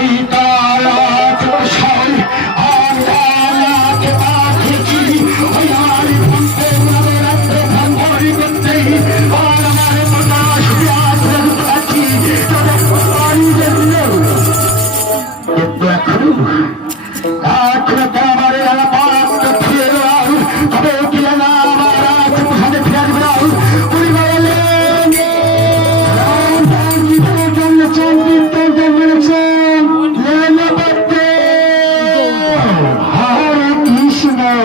Rita.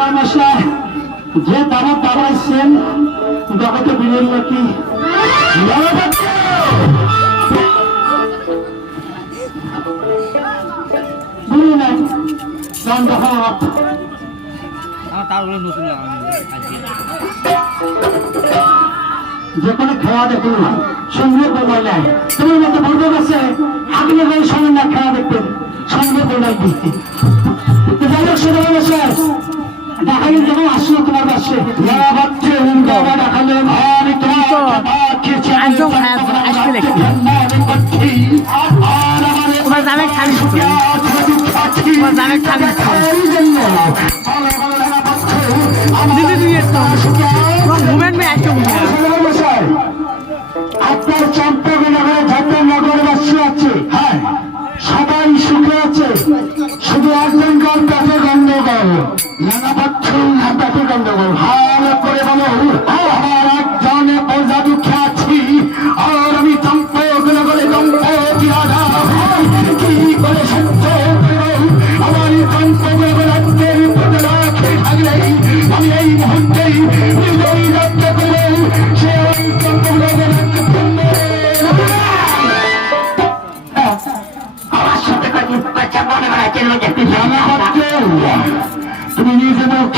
আপনার মশলা যে দাবা দাবাইছেন জগতে বিলের নাকি? যে কোনো খেলা দেখুন না সঙ্গে বলে তুমি মতো বলতে পারছে আপনি সঙ্গে না খেলা দেখবেন। সঙ্গে বলে দিচ্ছি যাই হোক একদম আজকে দেখছি তোমার দামে খালি তোমার দামে খালি দিদি দুই একটা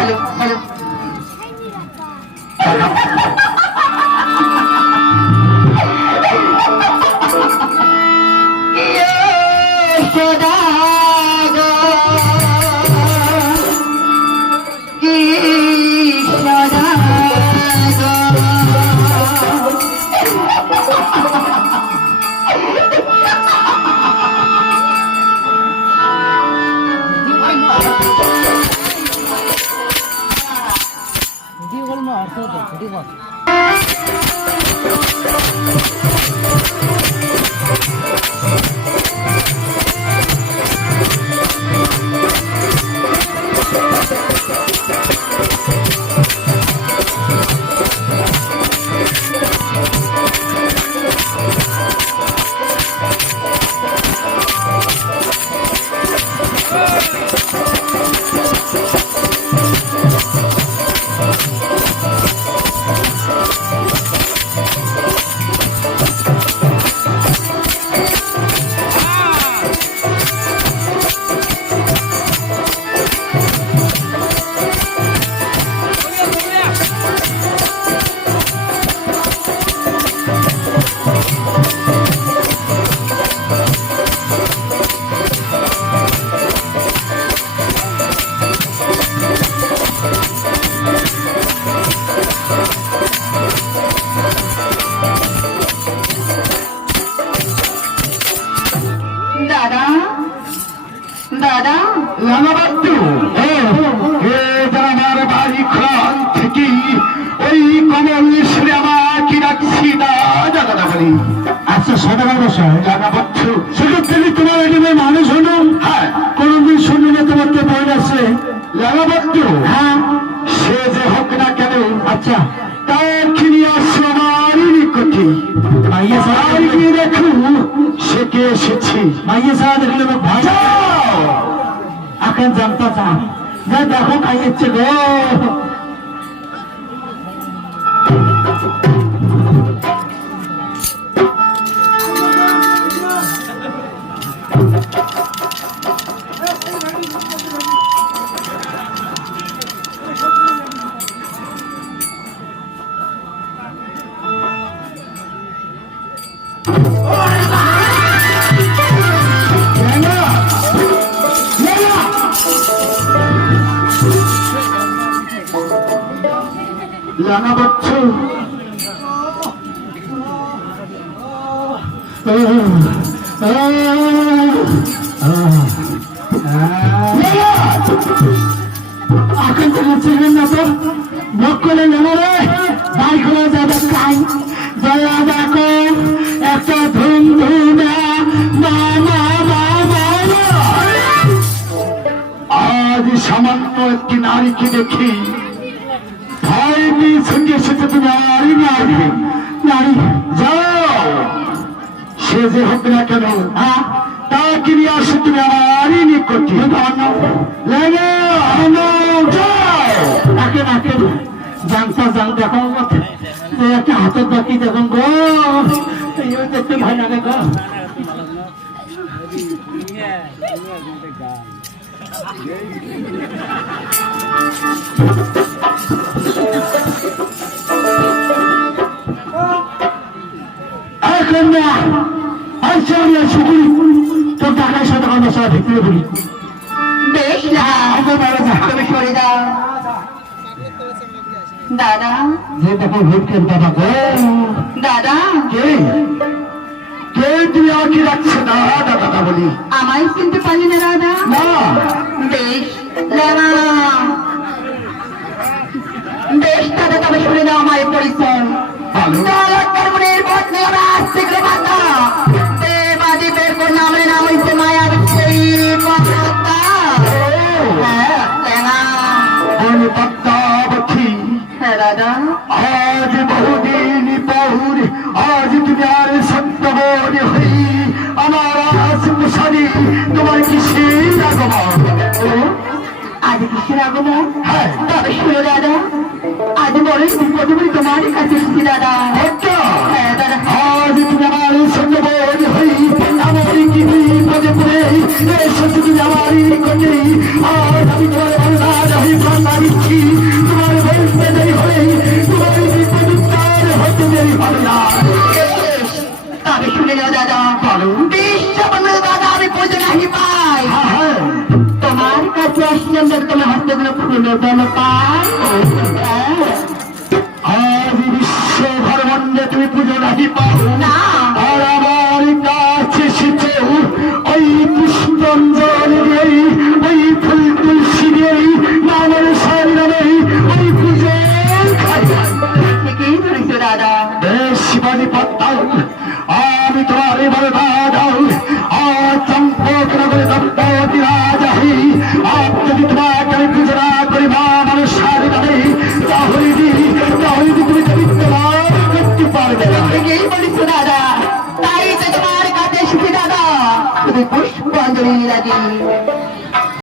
Hello, hello. লালাবাদ্দু শুধু তোমার এখানে মানুষ হলো হ্যাঁ। কোনদিন শুনি না তোমার কে বই আছে লালাবাদ্দু হ্যাঁ। সে যে হোক না কেন আচ্ছা। তার কিনে আসছে আমারই নিকটে। সাহায্য গিয়ে দেখুন সে কে এসেছে? মাইয়া সাহায্য দেখলে ভাই এখন জানতে চান। দেখো খাইয়েছে গো। বাচ্চু এখন থেকে চিনবেন না তো ভোগ করে নেব রে করে যাবে কাই জয়া দেখো একটা ধুম ধুমা আজ সামান্য একটি নারীকে দেখি ছুটে এসেছে তুমি নারী নারী নারী যাও। সে যে হোক না কেন তাকে নিয়ে আসে তুমি আমারই নিকটে। তাকে নাকে জানতা জান দেখো একটা হাতের বাকি দেখুন গো। দেখতে ভয় লাগে গো এখন না শুকুরি। তোর টাকার সাথে আমার সাথে ভিতরে বলি। বেশ না তুমি সরে দাও দাদা। যে দেখো ভোট কেন বাবা গো? দাদা। কে? কে তুমি আমাকে রাখছে না দাদা বলি। আমায় চিনতে পারলি না দাদা। না। বেশ লেমা পদ্মাবতী হ্যাঁ দাদা আজ বহুদিন পর আজ তুমি আর সত্যবর হই। আমার আজ মুসারি তোমার কিসে আগমন? আজ কিসের আগমন? হ্যাঁ। তবে শুনো দাদা বড় বিপদে বলে তোমার কাছে এসেছি দাদা আচ্ছা। হ্যাঁ দাদা। আজ হই আমার কি আজ আমি তোমার বলতে দেরি হই তোমার হতে দেরি হবে না। তবে শুনে নাও দাদা। বিশ্ববন্ধ দাদা আমি পুজো নাহি পাই। তোমার কাছে আসলাম যে তোমার হস্তগুলো খুলে দেন পাই। হ্যাঁ। ভরমণ্ডে তুমি পুজো নাহি পাও না? আর আমার কাছে এসেছে ওই পুষ্পঞ্জল ওই ফুল তুলসী নামের নামেই ওই পুজো দাদা। শিবানী পদ্মাল আমি তোমার এবার দাদাও আর চম্পক নগরে দম্পতি রাজা হই আপ যদি তোমাকে না ঠিকই বলেছ দাদা তাই তো তোমার কাছে এসেছি